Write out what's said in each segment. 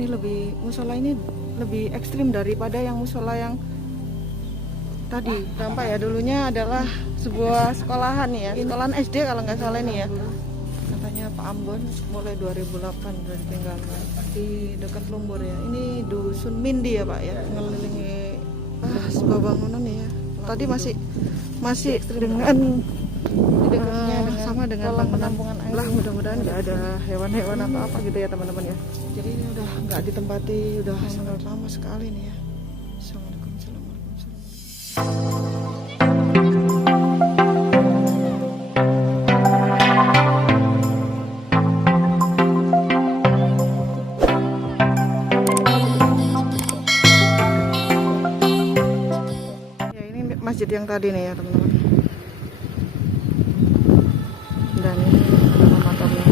Ini musola ini lebih ekstrim daripada yang musola yang tadi. Dampak ya, dulunya adalah sebuah sekolahan ya, sekolahan SD kalau nggak salah nih ya. Katanya Pak Ambon mulai 2008 udah ditinggalkan di dekat Lumbur ya. Ini dusun Mindi ya Pak ya, ngelilingi sebuah bangunan ya. Tadi masih dengan sama dengan penampungan air. Lah mudah-mudahan nggak ada hewan-hewan atau apa gitu ya teman-teman ya. Jadi ini udah nggak ditempati, udah sangat lama sekali nih ya. Assalamualaikum, assalamualaikum. Ya ini masjid yang tadi nih ya teman-teman. Dan ini ada makamnya.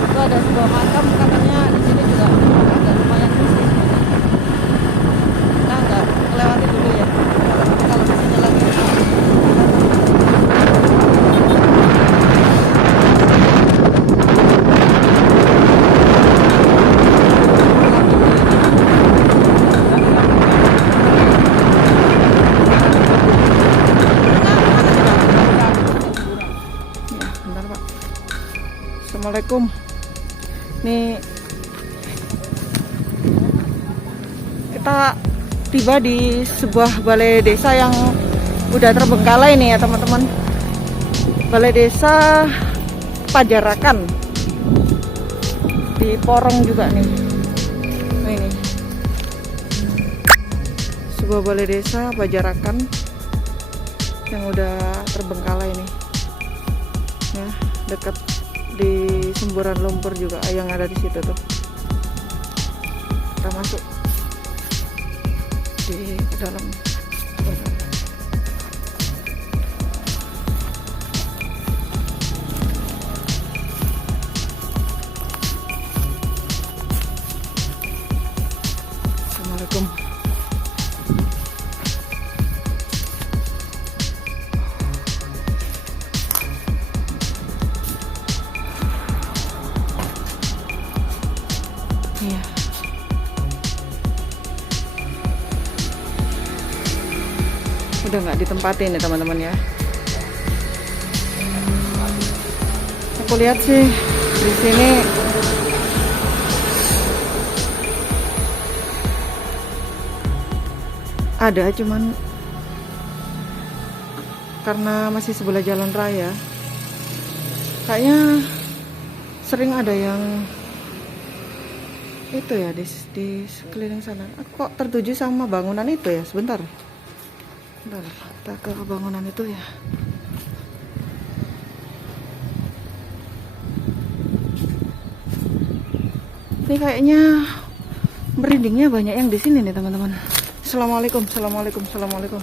Itu ada sebuah makam, katanya di sini juga agak lumayan mistis. Kita nggak melewati dulu ya. Kalau di sini lagi. Bentar Pak. Assalamualaikum. Nih kita tiba di sebuah balai desa yang udah terbengkalai nih ya teman-teman. Balai desa Pajarakan di Porong juga nih. Nah, ini sebuah balai desa Pajarakan yang udah terbengkalai nih ya, dekat di semburan lumpur juga yang ada di situ tuh. Kita masuk di dalam. Assalamualaikum. Iya. Udah nggak ditempatin ya teman-teman ya. Aku lihat sih di sini ada, cuman karena masih sebelah jalan raya, kayaknya sering ada yang itu ya di sekeliling sana. Aku kok tertuju sama bangunan itu ya. Sebentar, kita ke bangunan itu ya. Ini kayaknya merindingnya banyak yang di sini nih teman-teman. Assalamualaikum, assalamualaikum, assalamualaikum.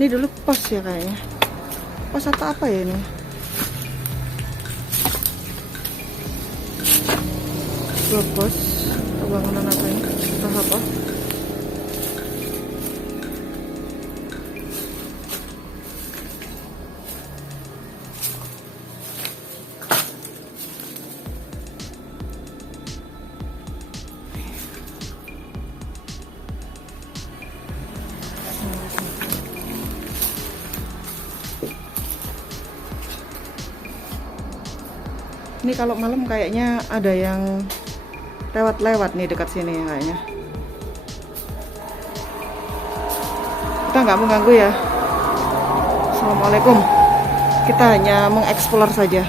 Ini dulu pos ya kayaknya. Pos atau apa ya ini? Dua pos, bangunan apa ini? Entah apa? Ini kalau malam kayaknya ada yang lewat-lewat nih dekat sini kayaknya. Kita nggak mengganggu ya. Assalamualaikum. Kita hanya mengeksplor saja.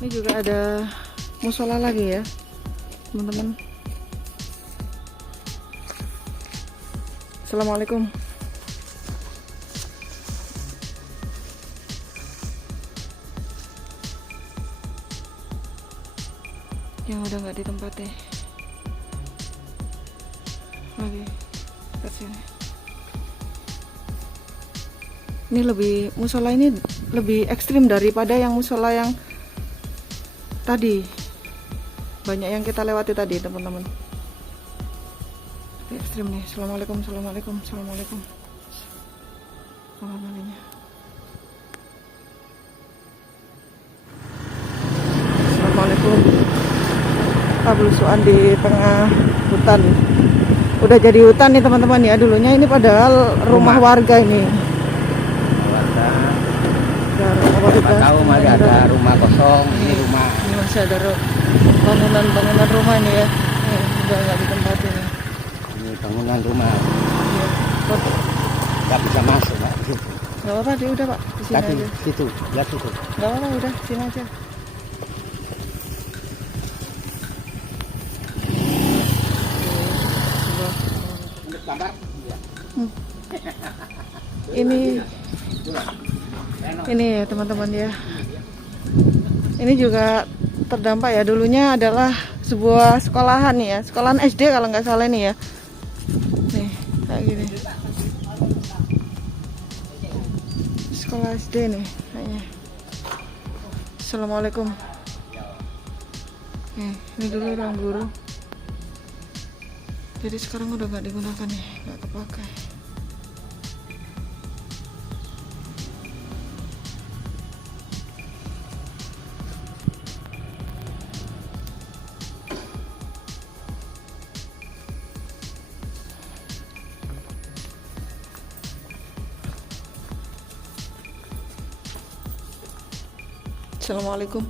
Ini juga ada musola lagi ya, teman-teman. Assalamualaikum. Yang udah nggak ditempati lagi ke sini. Ini musola ini lebih ekstrim daripada yang musola yang tadi. Banyak yang kita lewati tadi, teman-teman. Lebih ekstrim nih. Assalamualaikum. Assalamualaikum. Belusuan di tengah hutan. Udah jadi hutan nih teman-teman ya. Dulunya ini padahal rumah warga ini. Warga. Tahu masih ada rumah kosong. Ini rumah. Ini masih ada bangunan rumah ini ya. Udah nggak ditempatin ya. Ini bangunan rumah. Iya. Nggak bisa masuk Pak. Nggak apa-apa deh, udah Pak. Di sini Tadi aja. situ, lihat situ. Nggak apa-apa, udah sini aja. Ini ya teman-teman ya. Ini juga terdampak ya. Dulunya adalah sebuah sekolahan nih ya. Sekolahan SD kalau nggak salah nih ya. Nih, kayak gini. Sekolah SD nih kayaknya. Assalamualaikum. Ini dulu ruang guru. Jadi sekarang udah nggak digunakan nih, nggak kepakai. Assalamualaikum.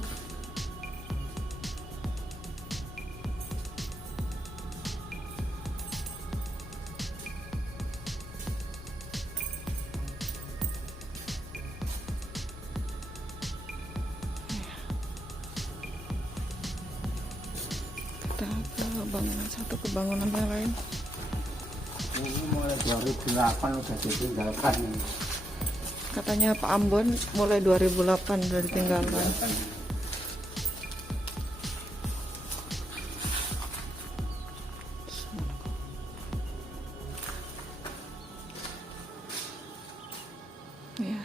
Kita ke bangunan satu ke bangunan yang lain. Ini mulai 2008 udah ditinggalkan. Katanya Pak Ambon mulai 2008 udah ditinggalkan. Ya.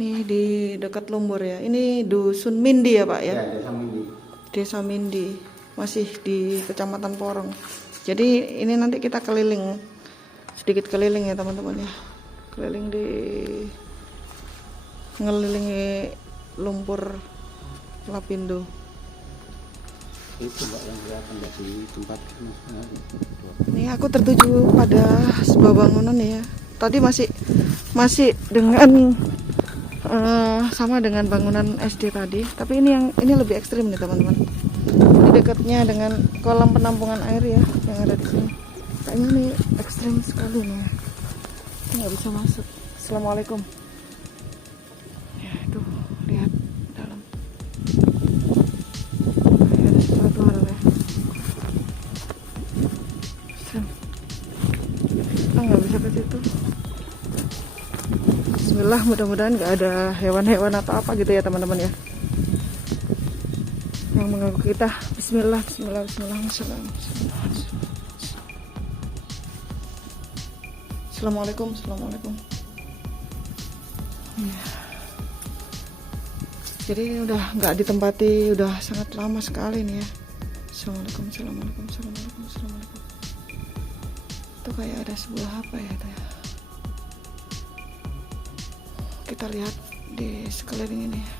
Ini di dekat Lumbur ya. Ini Dusun Mindi ya Pak ya? Ya, Desa Mindi. Desa Mindi, masih di Kecamatan Porong. Jadi ini nanti kita keliling, sedikit keliling ya teman-teman ya. Keliling ngelilingi Lumpur Lapindo. Itu Mbak yang kelihatan dari tempat. Ini aku tertuju pada sebuah bangunan ya. Tadi masih dengan sama dengan bangunan SD tadi, tapi ini lebih ekstrim nih teman-teman. Ini dekatnya dengan kolam penampungan air ya yang ada di sini. Kayaknya ini ekstrim sekali nih. Kita nggak bisa masuk. Assalamualaikum. Ya itu lihat dalam. Kayak ada sesuatu hal ya. Ekstrim. Kita nggak bisa ke situ. Bismillah, mudah-mudahan nggak ada hewan-hewan atau apa gitu ya teman-teman ya yang mengganggu kita. Bismillah. Assalamualaikum. Ya. Jadi udah nggak ditempati, udah sangat lama sekali nih ya. Assalamualaikum. Itu kayak ada sebuah apa ya itu ya. Kita lihat di sekeliling ini ya.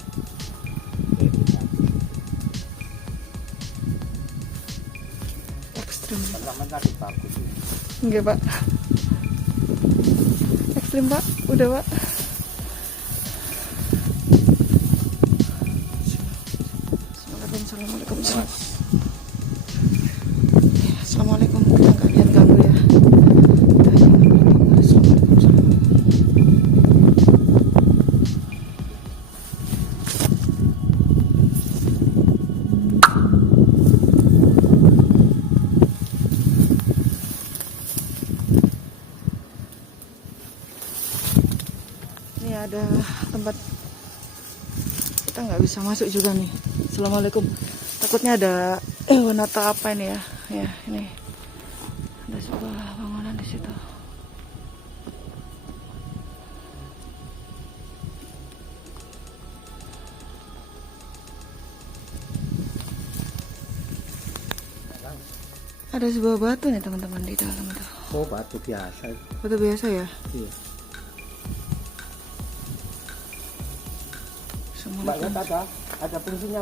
Ekstrim. Enggak Pak. Ekstrim Pak. Udah Pak. Assalamualaikum. Assalamualaikum. Kita nggak lihat ganggu ya. Ini ada tempat kita nggak bisa masuk juga nih. Assalamualaikum. Takutnya ada hewan atau apa ini ya. Ya ini ada sebuah di situ. Ada sebuah batu nih teman-teman di dalam tuh. Oh, batu biasa. Batu biasa ya? Iya. Semua Mbak lihat ada fungsinya